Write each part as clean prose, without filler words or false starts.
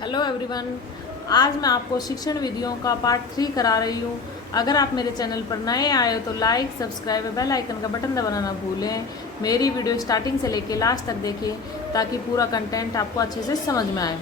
Hello everyone. आज मैं आपको शिक्षण विधियों का पार्ट 3 करा रही हूँ। अगर आप मेरे चैनल पर नए आए हो तो लाइक, सब्सक्राइब और बेल आइकन का बटन दबाना ना भूलें। मेरी वीडियो स्टार्टिंग से लेके लास्ट तक देखें ताकि पूरा कंटेंट आपको अच्छे से समझ में आए।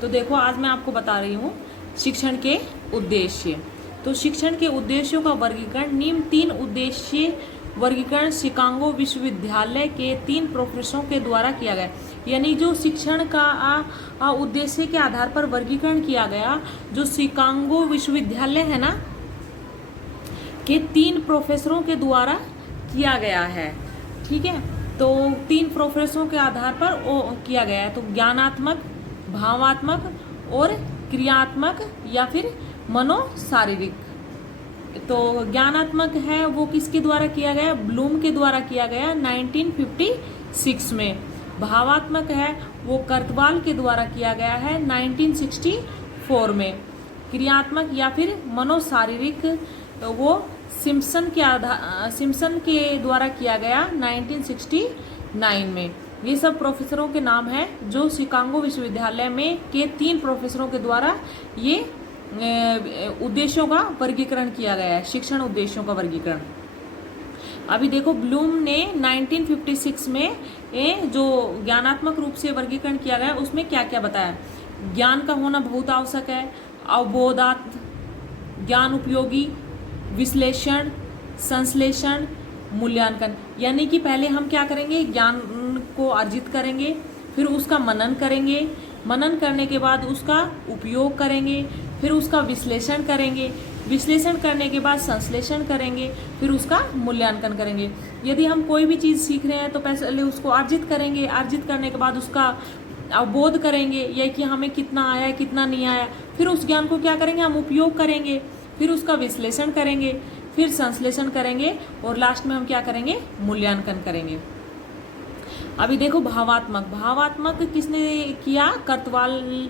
तो देखो, आज मैं आपको बता रही हूँ शिक्षण के उद्देश्य। तो शिक्षण के उद्देश्यों का वर्गीकरण निम्न 3 उद्देश्य वर्गीकरण शिकागो विश्वविद्यालय के 3 प्रोफेसरों के द्वारा किया गया। यानी जो शिक्षण का उद्देश्य के आधार पर वर्गीकरण किया गया, जो शिकागो विश्वविद्यालय है ना, के 3 प्रोफेसरों के द्वारा किया गया है। ठीक है, तो 3 प्रोफेसरों के आधार पर वो किया गया है। तो ज्ञानात्मक, भावात्मक और क्रियात्मक या फिर मनोशारीरिक। तो ज्ञानात्मक है वो किसके द्वारा किया गया? ब्लूम के द्वारा किया गया 1956 में। भावात्मक है वो कर्तवाल के द्वारा किया गया है 1964 में। क्रियात्मक या फिर मनोशारीरिक वो सिम्पसन के द्वारा किया गया 1969 में। ये सब प्रोफेसरों के नाम हैं जो शिकागो विश्वविद्यालय में के 3 प्रोफेसरों के द्वारा ये उद्देश्यों का वर्गीकरण किया गया है, शिक्षण उद्देश्यों का वर्गीकरण। अभी देखो, ब्लूम ने 1956 में जो ज्ञानात्मक रूप से वर्गीकरण किया गया उसमें क्या क्या बताया। ज्ञान का होना बहुत आवश्यक है, अवबोधात्मक ज्ञान, उपयोगी, विश्लेषण, संश्लेषण, मूल्यांकन। यानी कि पहले हम क्या करेंगे, ज्ञान को अर्जित करेंगे, फिर उसका मनन करेंगे, मनन करने के बाद उसका उपयोग करेंगे, फिर उसका विश्लेषण करेंगे, विश्लेषण करने के बाद संश्लेषण करेंगे, फिर उसका मूल्यांकन करेंगे। यदि हम कोई भी चीज़ सीख रहे हैं तो पहले उसको अर्जित करेंगे, अर्जित करने के बाद उसका अवबोध करेंगे, या कि हमें कितना आया कितना नहीं आया। फिर उस ज्ञान को क्या करेंगे, हम उपयोग करेंगे, फिर उसका विश्लेषण करेंगे, फिर संश्लेषण करेंगे और लास्ट में हम क्या करेंगे, मूल्यांकन करेंगे। अभी देखो, भावात्मक किसने किया? कर्तवाल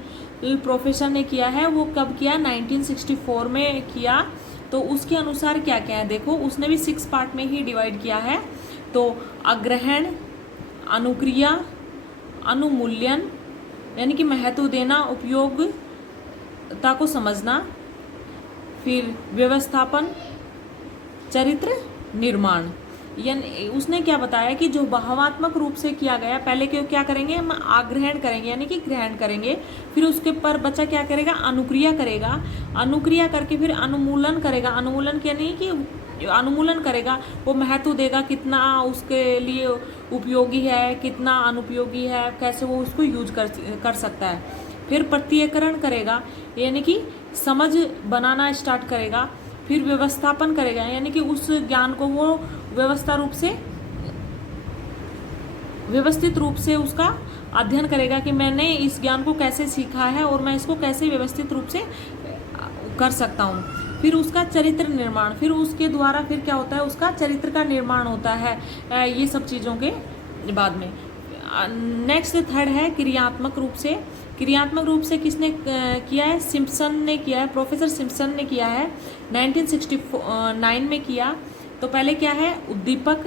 प्रोफेसर ने किया है। वो कब किया? 1964 में किया। तो उसके अनुसार क्या क्या है देखो, उसने भी 6 पार्ट में ही डिवाइड किया है। तो अग्रहण, अनुक्रिया, अनुमूल्यन यानी कि महत्व देना, उपयोगिता को समझना, फिर व्यवस्थापन, चरित्र निर्माण। यानी उसने क्या बताया कि जो भावात्मक रूप से किया गया, पहले क्या करेंगे, हम आग्रहण करेंगे यानी कि ग्रहण करेंगे, फिर उसके पर बच्चा क्या करेगा, अनुक्रिया करेगा, अनुक्रिया करके फिर अनुमूलन करेगा। अनुमूलन यानी कि अनुमूलन करेगा, वो महत्व देगा कितना उसके लिए उपयोगी है, कितना अनुपयोगी है, कैसे वो उसको यूज कर सकता है। फिर प्रत्यक्करण करेगा यानी कि समझ बनाना स्टार्ट करेगा। फिर व्यवस्थापन करेगा यानी कि उस ज्ञान को वो व्यवस्थित रूप से उसका अध्ययन करेगा कि मैंने इस ज्ञान को कैसे सीखा है और मैं इसको कैसे व्यवस्थित रूप से कर सकता हूँ। फिर उसका चरित्र निर्माण, फिर उसके द्वारा फिर क्या होता है, उसका चरित्र का निर्माण होता है ये सब चीज़ों के बाद में। नेक्स्ट थर्ड है क्रियात्मक रूप से। क्रियात्मक रूप से किसने किया है? सिम्पसन ने किया है, प्रोफेसर सिम्पसन ने किया है 1969 में किया। तो पहले क्या है, उद्दीपक,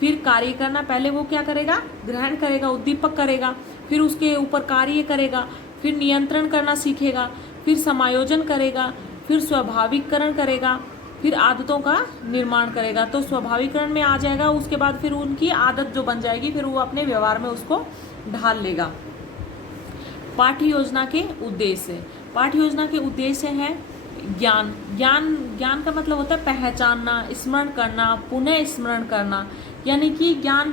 फिर कार्य करना। पहले वो क्या करेगा, ग्रहण करेगा, उद्दीपक करेगा, फिर उसके ऊपर कार्य करेगा, फिर नियंत्रण करना सीखेगा, फिर समायोजन करेगा, फिर स्वाभाविकरण करेगा, फिर आदतों का निर्माण करेगा। तो स्वाभाविकरण में आ जाएगा, उसके बाद फिर उनकी आदत जो बन जाएगी, फिर वो अपने व्यवहार में उसको ढाल लेगा। पाठ्य योजना के उद्देश्य। पाठ्य योजना के उद्देश्य है ज्ञान का मतलब होता है पहचानना, स्मरण करना, पुनः स्मरण करना। यानी कि ज्ञान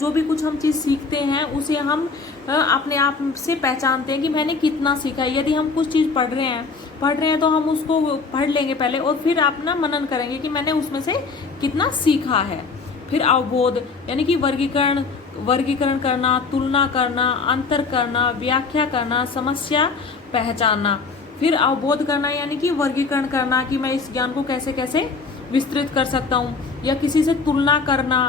जो भी कुछ हम चीज़ सीखते हैं उसे हम अपने आप से पहचानते हैं कि मैंने कितना सीखा है। यदि हम कुछ चीज़ पढ़ रहे हैं तो हम उसको पढ़ लेंगे पहले और फिर अपना मनन करेंगे कि मैंने उसमें से कितना सीखा है। फिर अवबोध यानी कि वर्गीकरण करना, तुलना करना, अंतर करना, व्याख्या करना, समस्या पहचानना। फिर अवबोध करना यानी कि वर्गीकरण करना कि मैं इस ज्ञान को कैसे कैसे विस्तृत कर सकता हूँ, या किसी से तुलना करना,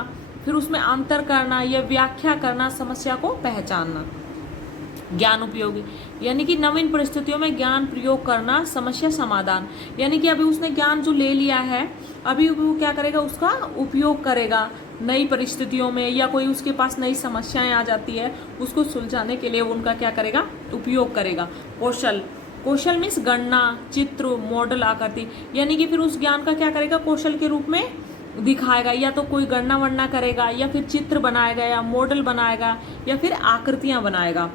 फिर उसमें अंतर करना या व्याख्या करना, समस्या को पहचानना। ज्ञान उपयोगी यानी कि नवीन परिस्थितियों में ज्ञान प्रयोग करना, समस्या समाधान। यानी कि अभी उसने ज्ञान जो ले लिया है, अभी वो क्या करेगा, उसका उपयोग करेगा, नई परिस्थितियों में या कोई उसके पास नई समस्याएं आ जाती है, उसको सुलझाने के लिए उनका क्या करेगा, उपयोग करेगा। कौशल, कौशल मीन्स गणना, चित्र, मॉडल, आकृति, यानी कि फिर उस ज्ञान का क्या करेगा, कौशल के रूप में दिखाएगा, या तो कोई गणना वणना करेगा, या फिर चित्र बनाएगा, या मॉडल बनाएगा, या फिर आकृतियां बनाएगा।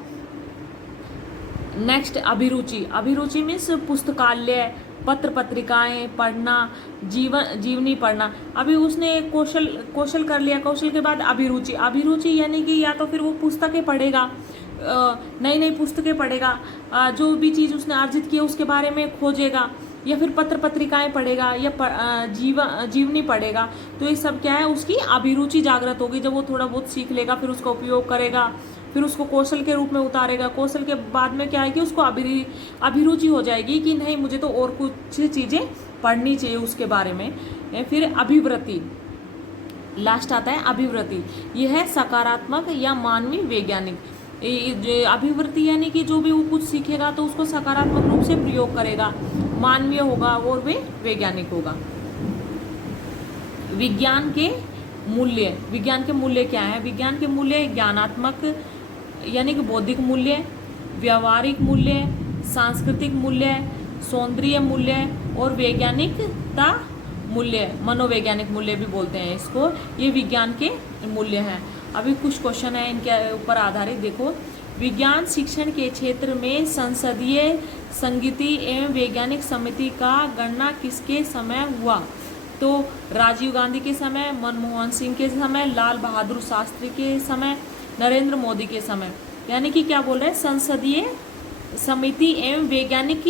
नेक्स्ट अभिरुचि, अभिरुचि मीन्स पुस्तकालय, पत्र पत्रिकाएं पढ़ना, जीवनी पढ़ना। अभी उसने कौशल कर लिया, कौशल के बाद अभिरुचि, अभिरुचि यानी कि या तो फिर वो पुस्तकें पढ़ेगा, नई नई पुस्तकें पढ़ेगा, जो भी चीज़ उसने अर्जित की है उसके बारे में खोजेगा, या फिर पत्र पत्रिकाएं पढ़ेगा, या जीवनी पढ़ेगा। तो ये सब क्या है, उसकी अभिरुचि जागृत होगी। जब वो थोड़ा बहुत सीख लेगा फिर उसका उपयोग करेगा, फिर उसको कौशल के रूप में उतारेगा। कौशल के बाद में क्या है कि उसको अभिरुचि हो जाएगी कि नहीं, मुझे तो और कुछ चीज़ें पढ़नी चाहिए उसके बारे में। फिर अभिवृत्ति, लास्ट आता है अभिवृत्ति। यह है सकारात्मक या मानवीय वैज्ञानिक। अभिवृत्ति यानी कि जो भी वो कुछ सीखेगा तो उसको सकारात्मक रूप से प्रयोग करेगा, मानवीय होगा और वे वैज्ञानिक होगा। विज्ञान के मूल्य, विज्ञान के मूल्य क्या है? विज्ञान के मूल्य ज्ञानात्मक यानी कि बौद्धिक मूल्य, व्यावहारिक मूल्य, सांस्कृतिक मूल्य, सौंदर्य मूल्य और वैज्ञानिकता मूल्य, मनोवैज्ञानिक मूल्य भी बोलते हैं इसको। ये विज्ञान के मूल्य हैं। अभी कुछ क्वेश्चन है इनके ऊपर आधारित। देखो, विज्ञान शिक्षण के क्षेत्र में संसदीय संगीति एवं वैज्ञानिक समिति का गणना किसके समय हुआ? तो राजीव गांधी के समय, मनमोहन सिंह के समय, लाल बहादुर शास्त्री के समय, नरेंद्र मोदी के समय। यानी कि क्या बोल रहे हैं, संसदीय समिति एवं वैज्ञानिक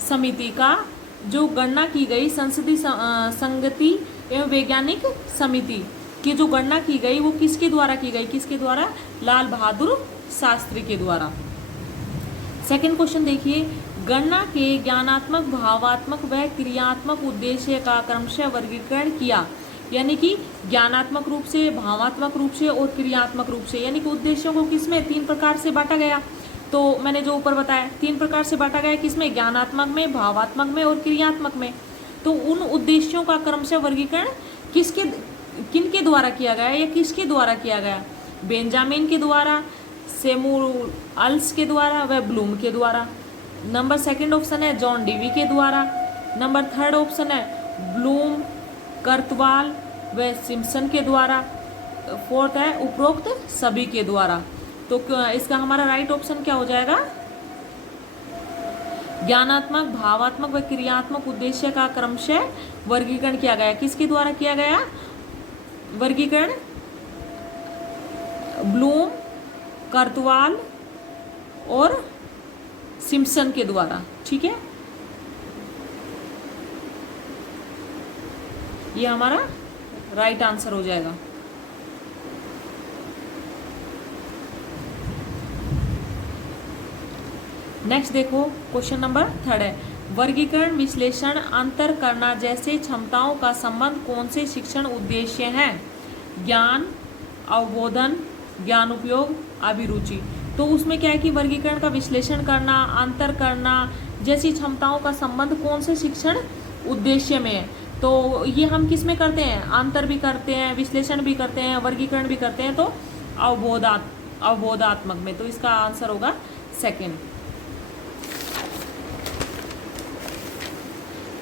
समिति का जो गणना की गई, संसदीय संगति एवं वैज्ञानिक समिति की जो गणना की गई वो किसके द्वारा की गई? किसके द्वारा? लाल बहादुर शास्त्री के द्वारा। सेकंड क्वेश्चन देखिए, गणना के ज्ञानात्मक, भावात्मक व क्रियात्मक उद्देश्य का क्रमशः वर्गीकरण किया। यानी कि ज्ञानात्मक रूप से, भावात्मक रूप से और क्रियात्मक रूप से, यानी कि उद्देश्यों को किसमें? 3 प्रकार से बांटा गया। तो मैंने जो ऊपर बताया 3 प्रकार से बांटा गया, किसमें? ज्ञानात्मक में, भावात्मक में और क्रियात्मक में। तो उन उद्देश्यों का क्रमशः वर्गीकरण किनके द्वारा किया गया या किसके द्वारा किया गया? बेंजामिन के द्वारा, सैमुअल्स के द्वारा व ब्लूम के द्वारा। नंबर सेकंड ऑप्शन है जॉन डीवी के द्वारा। नंबर थर्ड ऑप्शन है ब्लूम, कर्तवाल व सिम्पसन के द्वारा। फोर्थ है उपरोक्त सभी के द्वारा। तो इसका हमारा राइट ऑप्शन क्या हो जाएगा? ज्ञानात्मक, भावात्मक व क्रियात्मक उद्देश्य का क्रमशः वर्गीकरण किया गया। किसके द्वारा किया गया वर्गीकरण? ब्लूम, कर्तवाल और सिम्पसन के द्वारा। ठीक है, ये हमारा राइट आंसर हो जाएगा। नेक्स्ट देखो, क्वेश्चन नंबर थर्ड है, वर्गीकरण, विश्लेषण, अंतर करना जैसे क्षमताओं का संबंध कौन से शिक्षण उद्देश्य हैं? ज्ञान, अवबोधन, ज्ञान उपयोग, अभिरुचि। तो उसमें क्या है कि वर्गीकरण का विश्लेषण करना, अंतर करना जैसी क्षमताओं का संबंध कौन से शिक्षण उद्देश्य में है? तो ये हम किस में करते हैं? अंतर भी करते हैं, विश्लेषण भी करते हैं, वर्गीकरण भी करते हैं, तो अवबोधात्मक में। तो इसका आंसर होगा सेकंड।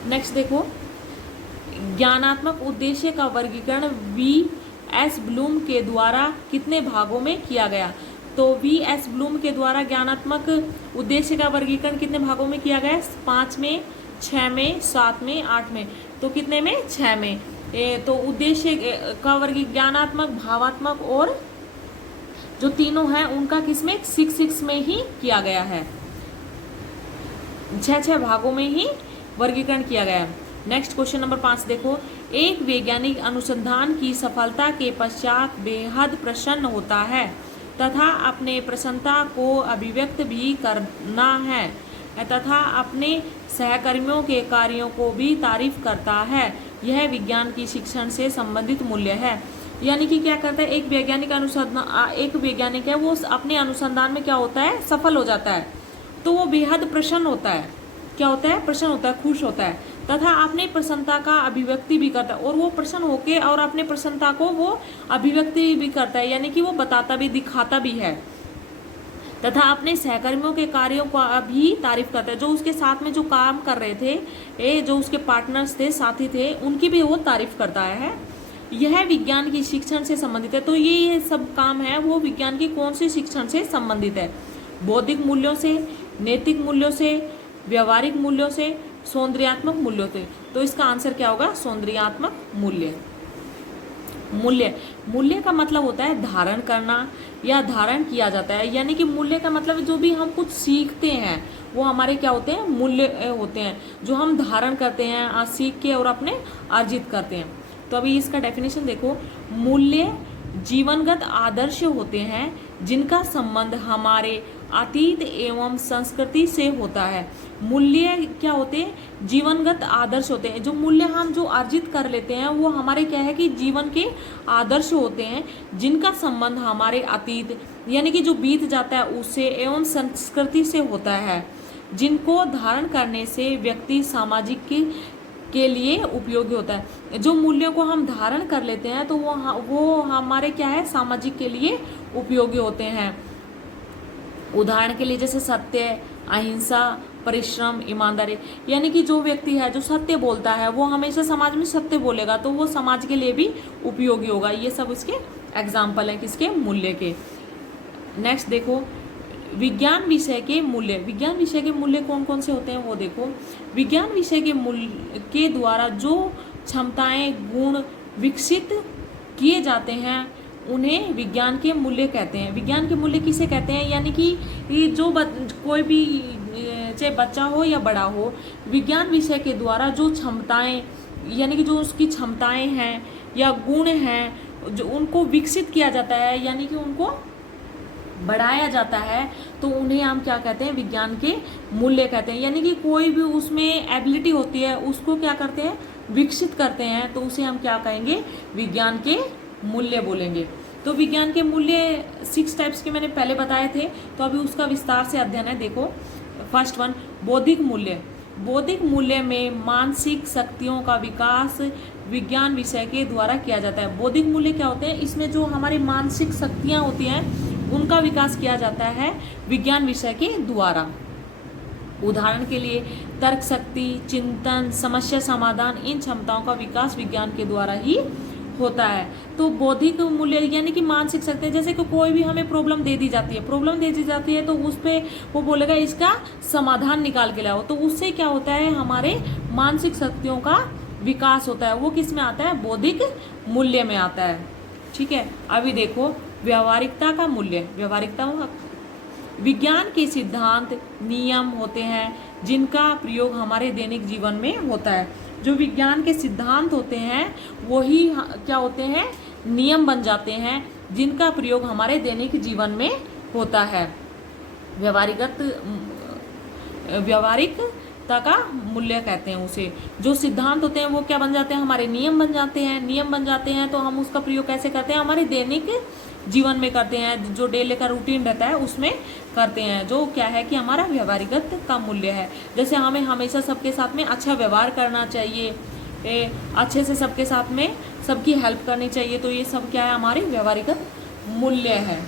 नेक्स्ट देखो, ज्ञानात्मक उद्देश्य का वर्गीकरण V.S. ब्लूम के द्वारा कितने भागों में किया गया? तो V.S. ब्लूम के द्वारा ज्ञानात्मक उद्देश्य का वर्गीकरण कितने भागों में किया गया? 5 में, 6 में, 7 में, 8 में। तो कितने में? 6 में। तो उद्देश्य का वर्गीकरण ज्ञानात्मक, भावात्मक और जो तीनों हैं उनका किसमें? 6 में ही किया गया है। 6 भागों में ही वर्गीकरण किया गया है। नेक्स्ट क्वेश्चन नंबर 5 देखो, एक वैज्ञानिक अनुसंधान की सफलता के पश्चात बेहद प्रसन्न होता है तथा अपने प्रसन्नता को अभिव्यक्त भी करना है तथा अपने सहकर्मियों के कार्यों को भी तारीफ करता है। यह विज्ञान की शिक्षण से संबंधित मूल्य है। यानी कि क्या करता है, एक वैज्ञानिक है, वो अपने अनुसंधान में क्या होता है? सफल हो जाता है, तो वो बेहद प्रसन्न होता है। क्या होता है? प्रसन्न होता है, खुश होता है तथा अपने प्रसन्नता का अभिव्यक्ति भी करता है, और वो प्रसन्न होके और अपने प्रसन्नता को वो अभिव्यक्ति भी करता है, यानी कि वो बताता भी, दिखाता भी है। तथा अपने सहकर्मियों के कार्यों का भी तारीफ करता है, जो उसके साथ में जो काम कर रहे थे, जो उसके पार्टनर्स थे, साथी थे, उनकी भी वो तारीफ करता है। यह विज्ञान की शिक्षण से संबंधित है। तो ये सब काम है वो विज्ञान की कौन सी शिक्षण से संबंधित है? बौद्धिक मूल्यों से, नैतिक मूल्यों से, व्यवहारिक मूल्यों से, सौंदर्यात्मक मूल्यों से। तो इसका आंसर क्या होगा? सौंदर्यात्मक मूल्य। मूल्य, मूल्य का मतलब होता है धारण करना या धारण किया जाता है, यानी कि मूल्य का मतलब जो भी हम कुछ सीखते हैं वो हमारे क्या होते हैं? मूल्य होते हैं, जो हम धारण करते हैं आज सीख के और अपने अर्जित करते हैं। तो अभी इसका डेफिनेशन देखो। मूल्य जीवनगत आदर्श होते हैं जिनका संबंध हमारे अतीत एवं संस्कृति से होता है। मूल्य क्या होते हैं? जीवनगत आदर्श होते हैं। जो मूल्य हम जो अर्जित कर लेते हैं वो हमारे क्या है कि जीवन के आदर्श होते हैं, जिनका संबंध हमारे अतीत यानी कि जो बीत जाता है उससे एवं संस्कृति से होता है, जिनको धारण करने से व्यक्ति सामाजिक के लिए उपयोगी होता है। जो मूल्यों को हम धारण कर लेते हैं तो वो हमारे क्या है? सामाजिक के लिए उपयोगी होते हैं। उदाहरण के लिए जैसे सत्य, अहिंसा, परिश्रम, ईमानदारी, यानी कि जो व्यक्ति है जो सत्य बोलता है वो हमेशा समाज में सत्य बोलेगा, तो वो समाज के लिए भी उपयोगी होगा। ये सब इसके एग्जाम्पल हैं किसके? मूल्य के। नेक्स्ट देखो, विज्ञान विषय के मूल्य। विज्ञान विषय के मूल्य कौन कौन से होते हैं वो देखो। विज्ञान विषय के मूल्य के द्वारा जो क्षमताएं, गुण विकसित किए जाते हैं उन्हें विज्ञान के मूल्य कहते हैं। विज्ञान के मूल्य किसे कहते हैं? यानी कि ये जो कोई भी चाहे बच्चा हो या बड़ा हो, विज्ञान विषय के द्वारा जो क्षमताएं यानी कि जो उसकी क्षमताएं हैं या गुण हैं, जो उनको विकसित किया जाता है यानी कि उनको बढ़ाया जाता है, तो उन्हें हम क्या कहते हैं? विज्ञान के मूल्य कहते हैं। यानी कि कोई भी उसमें एबिलिटी होती है उसको क्या करते हैं? विकसित करते हैं, तो उसे हम क्या कहेंगे? विज्ञान के मूल्य बोलेंगे। तो विज्ञान के मूल्य 6 टाइप्स के मैंने पहले बताए थे, तो अभी उसका विस्तार से अध्ययन है। देखो, फर्स्ट वन, बौद्धिक मूल्य। बौद्धिक मूल्य में मानसिक शक्तियों का विकास विज्ञान विषय के द्वारा किया जाता है। बौद्धिक मूल्य क्या होते हैं? इसमें जो हमारी मानसिक शक्तियाँ होती हैं उनका विकास किया जाता है विज्ञान विषय के द्वारा। उदाहरण के लिए तर्क शक्ति, चिंतन, समस्या समाधान, इन क्षमताओं का विकास विज्ञान के द्वारा ही होता है। तो बौद्धिक मूल्य यानी कि मानसिक शक्ति, जैसे कि कोई भी हमें प्रॉब्लम दे दी जाती है तो उस पर वो बोलेगा इसका समाधान निकाल के लाओ, तो उससे क्या होता है? हमारे मानसिक शक्तियों का विकास होता है। वो किस में आता है? बौद्धिक मूल्य में आता है। ठीक है, अभी देखो व्यवहारिकता का मूल्य। व्यवहारिकता विज्ञान के सिद्धांत, नियम होते हैं जिनका प्रयोग हमारे दैनिक जीवन में होता है। जो विज्ञान के सिद्धांत होते हैं वही क्या होते हैं? नियम बन जाते हैं जिनका प्रयोग हमारे दैनिक जीवन में होता है। व्यवहारिकता का मूल्य कहते हैं उसे। जो सिद्धांत होते हैं वो क्या बन जाते हैं? हमारे नियम बन जाते हैं। नियम बन जाते हैं तो हम उसका प्रयोग कैसे करते हैं? हमारे दैनिक जीवन में करते हैं, जो डेली का रूटीन रहता है उसमें करते हैं, जो क्या है कि हमारा व्यवहारिकत का मूल्य है। जैसे हमें हमेशा सबके साथ में अच्छा व्यवहार करना चाहिए, अच्छे से सबके साथ में सबकी हेल्प करनी चाहिए, तो ये सब क्या है? हमारे व्यवहारिकत मूल्य है।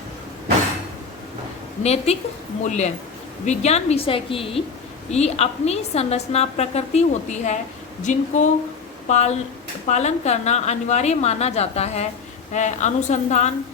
नैतिक मूल्य। विज्ञान विषय की अपनी संरचना प्रकृति होती है जिनको पालन करना अनिवार्य माना जाता है। अनुसंधान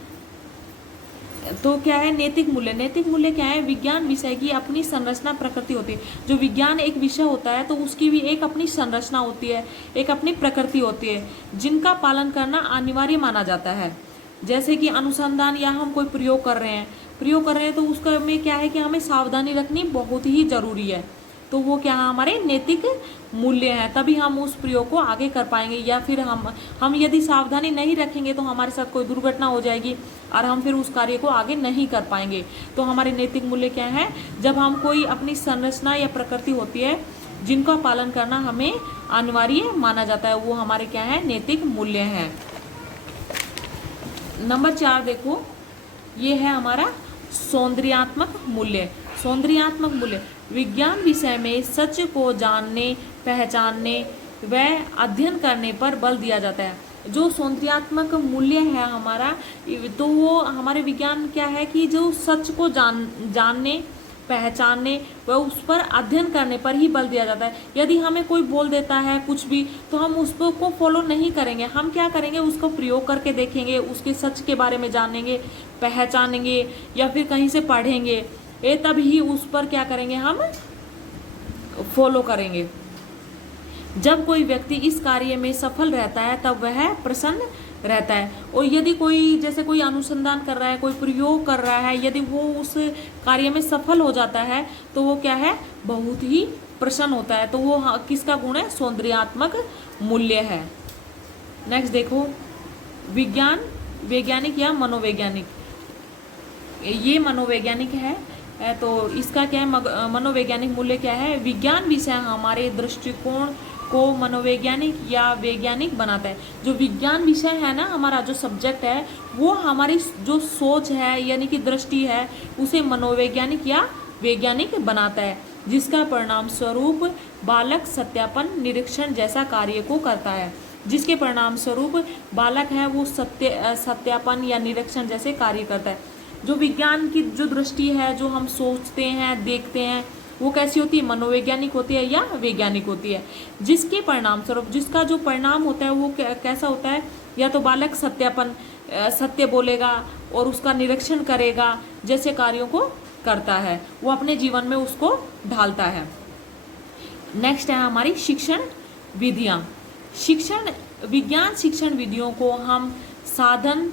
तो क्या है? नैतिक मूल्य। नैतिक मूल्य क्या है? विज्ञान विषय की अपनी संरचना प्रकृति होती है। जो विज्ञान एक विषय होता है तो उसकी भी एक अपनी संरचना होती है, एक अपनी प्रकृति होती है, जिनका पालन करना अनिवार्य माना जाता है। जैसे कि अनुसंधान या हम कोई प्रयोग कर रहे हैं तो उसका में क्या है कि हमें सावधानी रखनी बहुत ही जरूरी है। तो वो क्या है? हमारे नैतिक मूल्य हैं, तभी हम उस प्रयोग को आगे कर पाएंगे। या फिर हम यदि सावधानी नहीं रखेंगे तो हमारे साथ कोई दुर्घटना हो जाएगी और हम फिर उस कार्य को आगे नहीं कर पाएंगे। तो हमारे नैतिक मूल्य क्या है? जब हम कोई अपनी संरचना या प्रकृति होती है जिनका पालन करना हमें अनिवार्य माना जाता है, वो हमारे क्या है? नैतिक मूल्य हैं। नंबर 4 देखो, ये है हमारा सौंदर्यात्मक मूल्य। सौंदर्यात्मक मूल्य विज्ञान विषय में सच को जानने, पहचानने वह अध्ययन करने पर बल दिया जाता है। जो सौंदर्यात्मक मूल्य है हमारा, तो वो हमारे विज्ञान क्या है कि जो सच को जानने, पहचानने व उस पर अध्ययन करने पर ही बल दिया जाता है। यदि हमें कोई बोल देता है कुछ भी, तो हम उसको फॉलो नहीं करेंगे। हम क्या करेंगे, उसको प्रयोग करके देखेंगे, उसके सच के बारे में जानेंगे, पहचानेंगे, या फिर कहीं से पढ़ेंगे, ये तब ही उस पर क्या करेंगे, हम फॉलो करेंगे। जब कोई व्यक्ति इस कार्य में सफल रहता है तब वह प्रसन्न रहता है। और यदि कोई, जैसे कोई अनुसंधान कर रहा है, कोई प्रयोग कर रहा है, यदि वो उस कार्य में सफल हो जाता है तो वो क्या है, बहुत ही प्रसन्न होता है। तो वो किसका गुण है, सौंदर्यात्मक मूल्य है। नेक्स्ट देखो, विज्ञान वैज्ञानिक या मनोवैज्ञानिक। ये मनोवैज्ञानिक है, तो इसका क्या है, मनोवैज्ञानिक मूल्य क्या है। विज्ञान विषय हमारे दृष्टिकोण को मनोवैज्ञानिक या वैज्ञानिक बनाता है। जो विज्ञान विषय है ना, हमारा जो सब्जेक्ट है, वो हमारी जो सोच है यानी कि दृष्टि है, उसे मनोवैज्ञानिक या वैज्ञानिक बनाता है, जिसका परिणाम स्वरूप बालक सत्यापन, निरीक्षण जैसा कार्य को करता है। जिसके परिणाम स्वरूप बालक है वो सत्यापन या निरीक्षण जैसे कार्य करता है। जो विज्ञान की जो दृष्टि है, जो हम सोचते हैं, देखते हैं, वो कैसी होती है, मनोवैज्ञानिक होती है या वैज्ञानिक होती है। जिसके परिणाम स्वरूप, जिसका जो परिणाम होता है वो कैसा होता है, या तो बालक सत्यापन, सत्य बोलेगा और उसका निरीक्षण करेगा जैसे कार्यों को करता है, वो अपने जीवन में उसको ढालता है। नेक्स्ट है हमारी शिक्षण विधियाँ। विज्ञान शिक्षण विधियों को हम साधन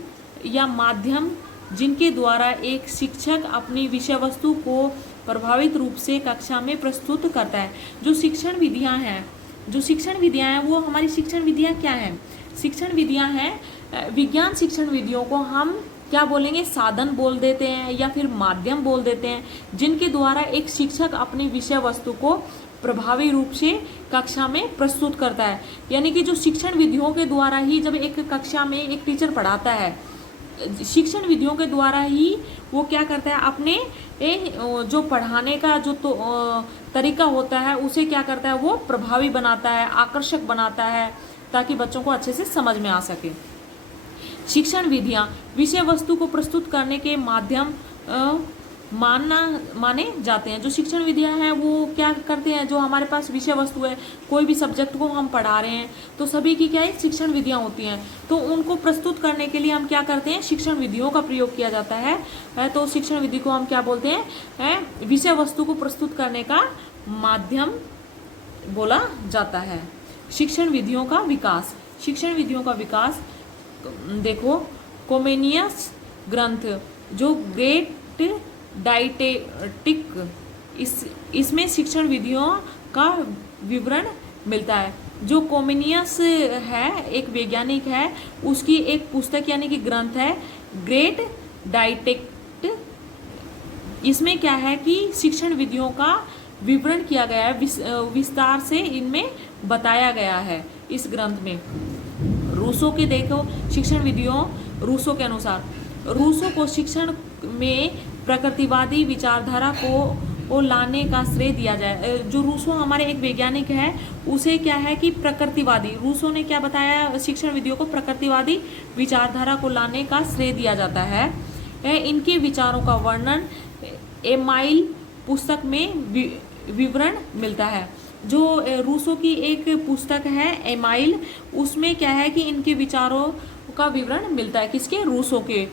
या माध्यम जिनके द्वारा एक शिक्षक अपनी विषय वस्तु को प्रभावित रूप से कक्षा में प्रस्तुत करता है। जो शिक्षण विधियां हैं वो हमारी शिक्षण विधियां क्या हैं, शिक्षण विधियां हैं, विज्ञान शिक्षण विधियों को हम क्या बोलेंगे, साधन बोल देते हैं या फिर माध्यम बोल देते हैं, जिनके द्वारा एक शिक्षक अपनी विषय वस्तु को प्रभावी रूप से कक्षा में प्रस्तुत करता है। यानी कि जो शिक्षण विधियों के द्वारा ही, जब एक कक्षा में एक टीचर पढ़ाता है, शिक्षण विधियों के द्वारा ही वो क्या करता है, अपने जो पढ़ाने का जो तरीका होता है उसे क्या करता है, वो प्रभावी बनाता है, आकर्षक बनाता है, ताकि बच्चों को अच्छे से समझ में आ सके। शिक्षण विधियाँ विषय वस्तु को प्रस्तुत करने के माध्यम माने जाते हैं। जो शिक्षण विधियां हैं वो क्या करते हैं, जो हमारे पास विषय वस्तु है, कोई भी सब्जेक्ट को हम पढ़ा रहे हैं तो सभी की क्या है, शिक्षण विधियां होती हैं। तो उनको प्रस्तुत करने के लिए हम क्या करते हैं, शिक्षण विधियों का प्रयोग किया जाता है। तो शिक्षण विधि को हम क्या बोलते हैं, विषय वस्तु को प्रस्तुत करने का माध्यम बोला जाता है। शिक्षण विधियों का विकास। देखो, कोमेनियस ग्रंथ जो ग्रेट डाइटेटिक, इसमें शिक्षण विधियों का विवरण मिलता है। जो कोमेनियस है, एक वैज्ञानिक है, उसकी एक पुस्तक यानी कि ग्रंथ है ग्रेट डाइटेटिक। इसमें क्या है कि शिक्षण विधियों का विवरण किया गया है, विस्तार से इनमें बताया गया है इस ग्रंथ में। रूसो के देखो शिक्षण विधियों, रूसो के अनुसार, रूसो को शिक्षण में प्रकृतिवादी विचारधारा को लाने का श्रेय दिया जाए। जो रूसो हमारे एक वैज्ञानिक है, उसे क्या है कि प्रकृतिवादी, रूसो ने क्या बताया, शिक्षण विधियों को प्रकृतिवादी विचारधारा को लाने का श्रेय दिया जाता है। इनके विचारों का वर्णन एमाइल पुस्तक में विवरण मिलता है। जो रूसो की एक पुस्तक है एमाइल, उसमें क्या है कि इनके विचारों का विवरण मिलता है, किसके, रूसो के।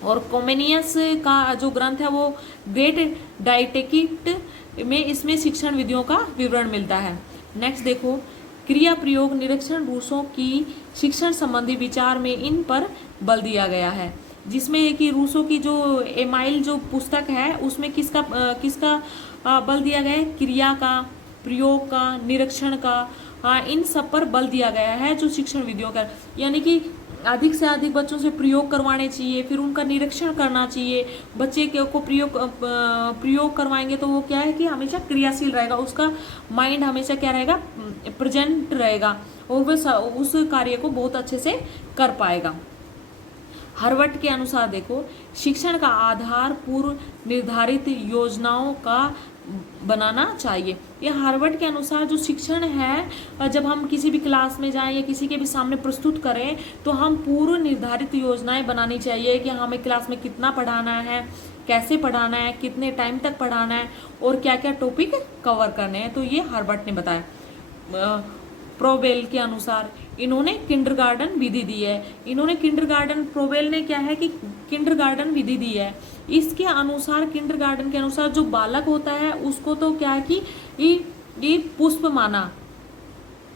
और कोमेनियस का जो ग्रंथ है वो ग्रेट डाइटेटिक में, इसमें शिक्षण विधियों का विवरण मिलता है। नेक्स्ट देखो, क्रिया प्रयोग निरीक्षण, रूसो की शिक्षण संबंधी विचार में इन पर बल दिया गया है। जिसमें कि रूसो की जो एमाइल जो पुस्तक है उसमें किसका बल दिया गया है, क्रिया का, प्रयोग का, निरीक्षण का, इन सब पर बल दिया गया है जो शिक्षण विधियों का। यानी कि अधिक से अधिक बच्चों से प्रयोग करवाने चाहिए, फिर उनका निरीक्षण करना चाहिए। बच्चे को प्रयोग करवाएंगे तो वो क्या है कि हमेशा क्रियाशील रहेगा, उसका माइंड हमेशा क्या रहेगा, प्रेजेंट रहेगा, और वह उस कार्य को बहुत अच्छे से कर पाएगा। हरवट के अनुसार देखो, शिक्षण का आधार पूर्व निर्धारित योजनाओं का बनाना चाहिए। ये हार्वर्ड के अनुसार जो शिक्षण है, जब हम किसी भी क्लास में जाएं या किसी के भी सामने प्रस्तुत करें तो हम पूर्व निर्धारित योजनाएं बनानी चाहिए कि हमें क्लास में कितना पढ़ाना है, कैसे पढ़ाना है, कितने टाइम तक पढ़ाना है और क्या क्या टॉपिक कवर करने हैं। तो ये हार्वर्ड ने बताया। प्रोबेल के अनुसार इन्होंने किंडरगार्टन विधि दी है। इन्होंने किंडरगार्टन, प्रोबेल ने क्या है कि किंडरगार्टन विधि दी है। इसके अनुसार, किंडरगार्टन के अनुसार जो बालक होता है उसको तो क्या है कि ये पुष्प माना,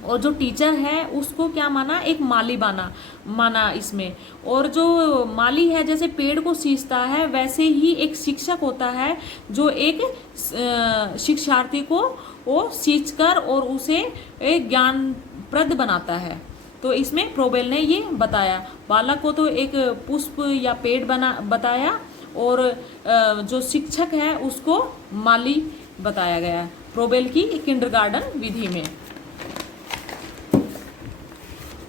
और जो टीचर है उसको क्या माना, एक माली माना इसमें। और जो माली है जैसे पेड़ को सींचता है, वैसे ही एक शिक्षक होता है जो एक शिक्षार्थी को वो सींचकर और उसे एक ज्ञानप्रद बनाता है। तो इसमें प्रोबेल ने ये बताया, बालक को तो एक पुष्प या पेड़ बताया, और जो शिक्षक है उसको माली बताया गया प्रोबेल की किंडरगार्टन विधि में।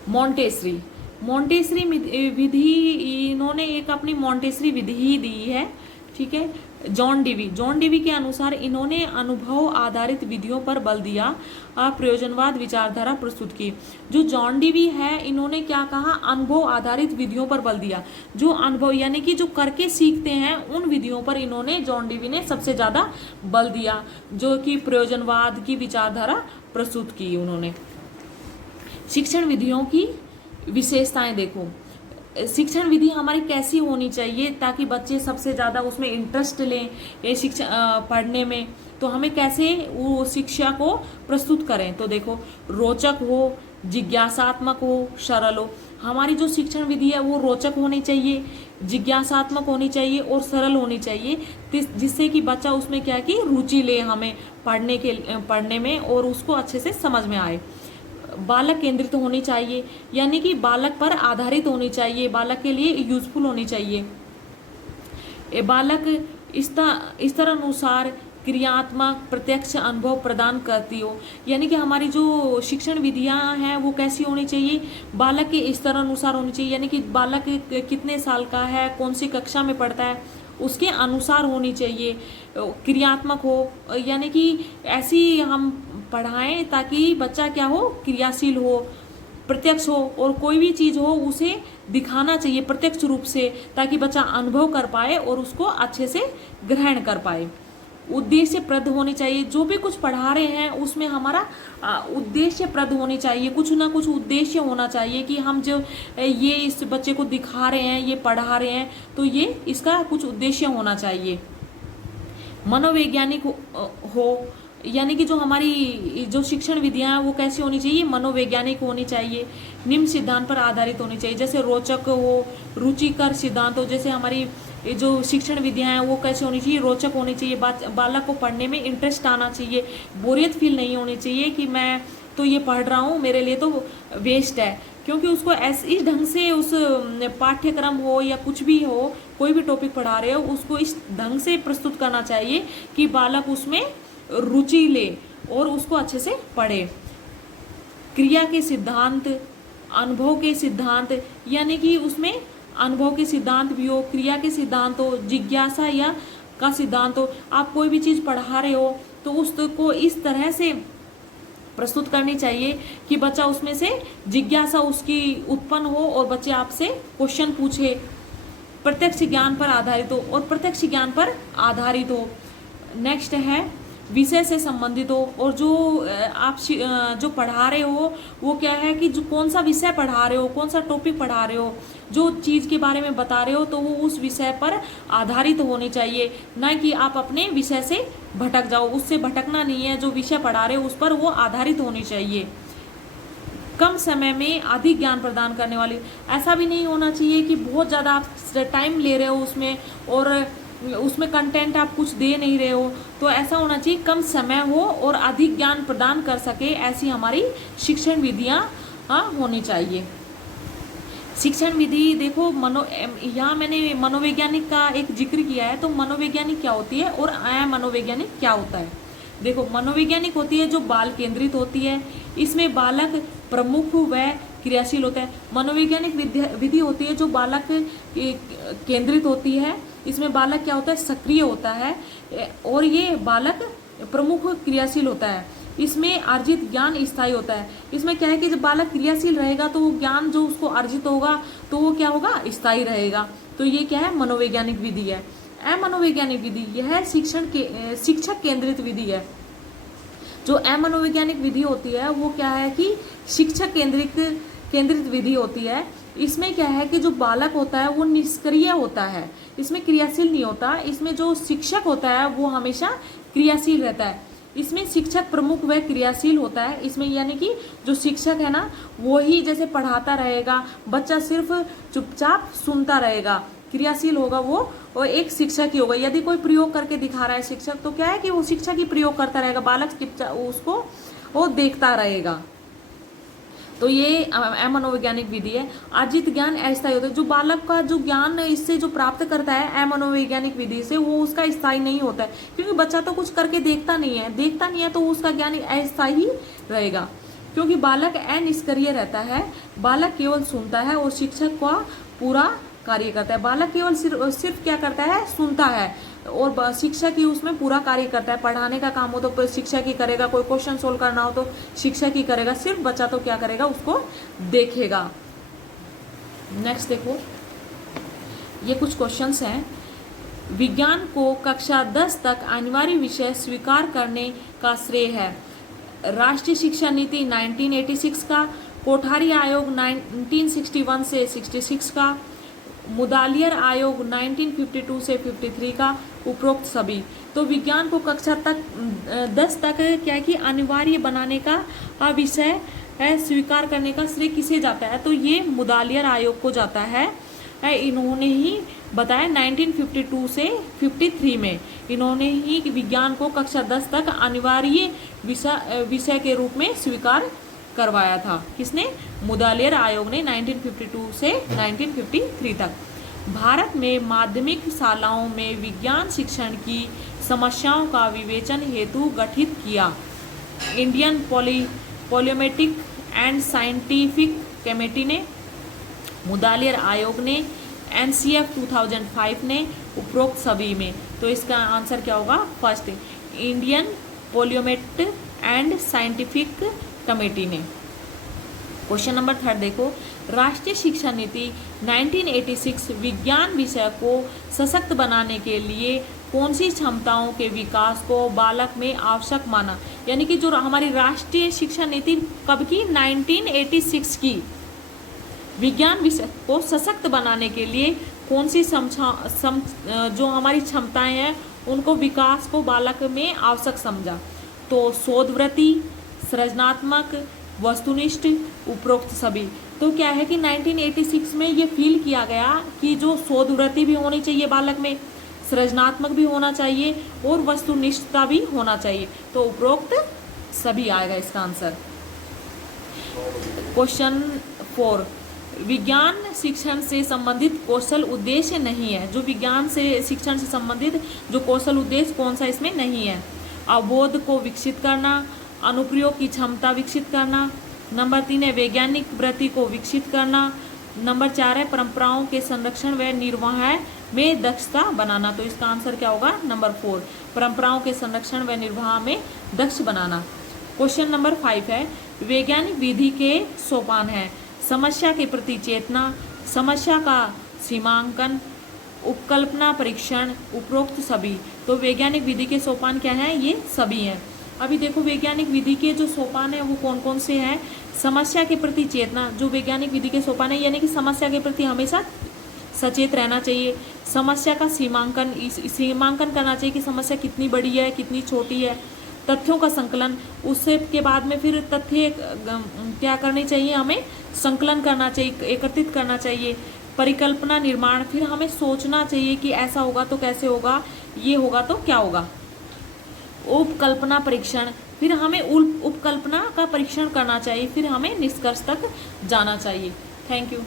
मॉन्टेसरी विधि, इन्होंने एक अपनी मॉन्टेसरी विधि ही दी है, ठीक है। जॉन डीवी के अनुसार इन्होंने अनुभव आधारित विधियों पर बल दिया, प्रयोजनवाद विचारधारा प्रस्तुत की। जो जॉन डीवी है, इन्होंने क्या कहा, अनुभव आधारित विधियों पर बल दिया। जो अनुभव यानी कि जो करके सीखते हैं, उन विधियों पर इन्होंने, जॉन डीवी ने सबसे ज्यादा बल दिया, जो कि प्रयोजनवाद की विचारधारा प्रस्तुत की उन्होंने। शिक्षण विधियों की विशेषताएं देखो, शिक्षण विधि हमारी कैसी होनी चाहिए ताकि बच्चे सबसे ज़्यादा उसमें इंटरेस्ट लें ये शिक्षा पढ़ने में। तो हमें कैसे वो शिक्षा को प्रस्तुत करें, तो देखो, रोचक हो, जिज्ञासात्मक हो, सरल हो। हमारी जो शिक्षण विधि है वो रोचक होनी चाहिए, जिज्ञासात्मक होनी चाहिए और सरल होनी चाहिए, जिससे कि बच्चा उसमें क्या कि रुचि ले हमें पढ़ने में और उसको अच्छे से समझ में आए। बालक केंद्रित होनी चाहिए, यानी कि बालक पर आधारित होनी चाहिए, बालक के लिए यूजफुल होनी चाहिए। बालक इस तरह अनुसार क्रियात्मक प्रत्यक्ष अनुभव प्रदान करती हो, यानी कि हमारी जो शिक्षण विधियां हैं वो कैसी होनी चाहिए, बालक के इस तरह अनुसार होनी चाहिए, यानी कि बालक कितने साल का है, कौन सी कक्षा में पढ़ता है, उसके अनुसार होनी चाहिए। क्रियात्मक हो, यानी कि ऐसी हम पढ़ाएं ताकि बच्चा क्या हो, क्रियाशील हो, प्रत्यक्ष हो, और कोई भी चीज़ हो उसे दिखाना चाहिए प्रत्यक्ष रूप से, ताकि बच्चा अनुभव कर पाए और उसको अच्छे से ग्रहण कर पाए। उद्देश्यप्रद होनी चाहिए, जो भी कुछ पढ़ा रहे हैं उसमें हमारा उद्देश्यप्रद होनी चाहिए, कुछ ना कुछ उद्देश्य होना चाहिए कि हम जो ये इस बच्चे को दिखा रहे हैं, ये पढ़ा रहे हैं, तो ये इसका कुछ उद्देश्य होना चाहिए। मनोवैज्ञानिक हो, यानी कि जो हमारी जो शिक्षण विधियां हैं वो कैसी होनी चाहिए, मनोवैज्ञानिक होनी चाहिए, निम्न सिद्धांत पर आधारित होनी चाहिए, जैसे रोचक हो, रुचिकर सिद्धांत हो। जैसे हमारी जो शिक्षण विधियां हैं वो कैसे होनी चाहिए, रोचक होनी चाहिए, बालक को पढ़ने में इंटरेस्ट आना चाहिए, बोरियत फील नहीं होनी चाहिए कि मैं तो ये पढ़ रहा हूँ, मेरे लिए तो वेस्ट है, क्योंकि उसको इस ढंग से उस पाठ्यक्रम हो या कुछ भी हो, कोई भी टॉपिक पढ़ा रहे हो, उसको इस ढंग से प्रस्तुत करना चाहिए कि बालक उसमें रुचि ले और उसको अच्छे से पढ़े। क्रिया के सिद्धांत, अनुभव के सिद्धांत, यानी कि उसमें अनुभव के सिद्धांत भी हो, क्रिया के सिद्धांत हो, जिज्ञासा या का सिद्धांत हो। आप कोई भी चीज़ पढ़ा रहे हो तो उसको इस तरह से प्रस्तुत करनी चाहिए कि बच्चा उसमें से जिज्ञासा उसकी उत्पन्न हो और बच्चे आपसे क्वेश्चन पूछे, प्रत्यक्ष ज्ञान पर आधारित हो और प्रत्यक्ष ज्ञान पर आधारित हो। नेक्स्ट है विषय से संबंधित हो, और जो आप जो पढ़ा रहे हो वो क्या है कि जो कौन सा विषय पढ़ा रहे हो, कौन सा टॉपिक पढ़ा रहे हो, जो चीज़ के बारे में बता रहे हो तो वो उस विषय पर आधारित होनी चाहिए, ना कि आप अपने विषय से भटक जाओ। उससे भटकना नहीं है, जो विषय पढ़ा रहे हो उस पर वो आधारित होनी चाहिए। कम समय में अधिक ज्ञान प्रदान करने वाली, ऐसा भी नहीं होना चाहिए कि बहुत ज़्यादा आप टाइम ले रहे हो उसमें और उसमें कंटेंट आप कुछ दे नहीं रहे हो। तो ऐसा होना चाहिए कम समय हो और अधिक ज्ञान प्रदान कर सके, ऐसी हमारी शिक्षण विधियां होनी चाहिए। शिक्षण विधि देखो, यहाँ मैंने मनोवैज्ञानिक का एक जिक्र किया है, तो मनोवैज्ञानिक क्या होती है और मनोवैज्ञानिक क्या होता है। देखो, मनोवैज्ञानिक होती है जो बाल केंद्रित होती है, इसमें बालक प्रमुख व क्रियाशील होता है। मनोवैज्ञानिक विधि होती है जो बालक केंद्रित होती है, इसमें बालक क्या होता है, सक्रिय होता है और ये बालक प्रमुख क्रियाशील होता है। इसमें अर्जित ज्ञान स्थायी होता है। इसमें क्या है कि जब बालक क्रियाशील रहेगा तो वो ज्ञान जो उसको अर्जित होगा तो वो क्या होगा, स्थायी रहेगा। तो ये क्या है, मनोवैज्ञानिक विधि है। अमनोवैज्ञानिक विधि यह शिक्षक केंद्रित विधि है। जो अमनोवैज्ञानिक विधि होती है वो क्या है कि शिक्षक केंद्रित विधि होती है। इसमें क्या है कि जो बालक होता है वो निष्क्रिय होता है, इसमें क्रियाशील नहीं होता। इसमें जो शिक्षक होता है वो हमेशा क्रियाशील रहता है। इसमें शिक्षक प्रमुख व क्रियाशील होता है। इसमें यानी कि जो शिक्षक है ना वो ही जैसे पढ़ाता रहेगा, बच्चा सिर्फ चुपचाप सुनता रहेगा। क्रियाशील होगा वो एक शिक्षक ही होगा। यदि कोई प्रयोग करके दिखा रहा है शिक्षक, तो क्या है कि वो शिक्षक ही प्रयोग करता रहेगा, बालक उसको वो देखता रहेगा। तो ये अमनोवैज्ञानिक विधि है। अर्जित ज्ञान अस्थायी होता है। जो बालक का जो ज्ञान इससे जो प्राप्त करता है अमनोवैज्ञानिक विधि से, वो उसका स्थायी नहीं होता है, क्योंकि बच्चा तो कुछ करके देखता नहीं है तो उसका ज्ञान अस्थायी ही रहेगा। क्योंकि बालक अनिष्क्रिय रहता है, बालक केवल सुनता है और शिक्षक का पूरा कार्य करता है। बालक केवल सिर्फ क्या करता है, सुनता है, और शिक्षक ही उसमें पूरा कार्य करता है। पढ़ाने का काम हो तो शिक्षक ही करेगा, कोई क्वेश्चन सोल्व करना हो तो शिक्षक ही करेगा, सिर्फ बच्चा तो क्या करेगा, उसको देखेगा। नेक्स्ट देखो, ये कुछ क्वेश्चंस हैं। विज्ञान को कक्षा 10 तक अनिवार्य विषय स्वीकार करने का श्रेय है राष्ट्रीय शिक्षा नीति 1986 का, कोठारी आयोग 1961 से 66 का, मुदालियर आयोग 1952 से 53 का, उपरोक्त सभी। तो विज्ञान को कक्षा तक 10 तक क्या कि अनिवार्य बनाने का विषय है स्वीकार करने का श्रेय किसे जाता है, तो ये मुदालियर आयोग को जाता है। इन्होंने ही बताया 1952 से 53 में इन्होंने ही विज्ञान को कक्षा 10 तक अनिवार्य विषय के रूप में स्वीकार करवाया था। किसने, मुदालियर आयोग ने 1952 से 1953 तक। भारत में माध्यमिक शालाओं में विज्ञान शिक्षण की समस्याओं का विवेचन हेतु गठित किया Indian parliamentary and scientific committee ने, मुदालियर आयोग ने, NCF 2005 ने, उपरोक्त सभी में। तो इसका आंसर क्या होगा, first, Indian parliamentary and scientific committee ने। क्वेश्चन नंबर 3 देखो, राष्ट्रीय शिक्षा नीति 1986 विज्ञान विषय को सशक्त बनाने के लिए कौन सी क्षमताओं के विकास को बालक में आवश्यक माना। यानी कि जो हमारी राष्ट्रीय शिक्षा नीति कब की, 1986 की। विज्ञान विषय को सशक्त बनाने के लिए कौन सी जो हमारी क्षमताएं हैं उनको विकास को बालक में आवश्यक समझा। तो शोधवृत्ति, सृजनात्मक, वस्तुनिष्ठ, उपरोक्त सभी। तो क्या है कि 1986 में ये फील किया गया कि जो शोधवृत्ति भी होनी चाहिए बालक में, सृजनात्मक भी होना चाहिए और वस्तुनिष्ठता भी होना चाहिए। तो उपरोक्त सभी आएगा इसका आंसर। क्वेश्चन 4, विज्ञान शिक्षण से संबंधित कौशल उद्देश्य नहीं है। जो विज्ञान से शिक्षण से संबंधित जो कौशल उद्देश्य कौन सा इसमें नहीं है। अवबोध को विकसित करना, अनुप्रयोग की क्षमता विकसित करना। नंबर 3 है वैज्ञानिक वृत्ति को विकसित करना। नंबर 4 है परंपराओं के संरक्षण व निर्वाह में दक्षता बनाना। तो इसका आंसर क्या होगा, नंबर 4, परंपराओं के संरक्षण व निर्वाह में दक्ष बनाना। क्वेश्चन नंबर 5 है वैज्ञानिक विधि के सोपान है समस्या के प्रति चेतना, समस्या का सीमांकन, उपकल्पना परीक्षण, उपरोक्त सभी। तो वैज्ञानिक विधि के सोपान क्या है, ये सभी हैं। अभी देखो वैज्ञानिक विधि के जो सोपान है वो कौन कौन से हैं। समस्या के प्रति चेतना, जो वैज्ञानिक विधि के सोपान है, यानी कि समस्या के प्रति हमेशा सचेत रहना चाहिए। समस्या का सीमांकन करना चाहिए कि समस्या कितनी बड़ी है, कितनी छोटी है। तथ्यों का संकलन, उससे के बाद में फिर तथ्य क्या करने चाहिए, हमें संकलन करना चाहिए, एकत्रित करना चाहिए। परिकल्पना निर्माण, फिर हमें सोचना चाहिए कि ऐसा होगा तो कैसे होगा, ये होगा तो क्या होगा। उपकल्पना परीक्षण, फिर हमें उपकल्पना का परीक्षण करना चाहिए, फिर हमें निष्कर्ष तक जाना चाहिए। Thank you.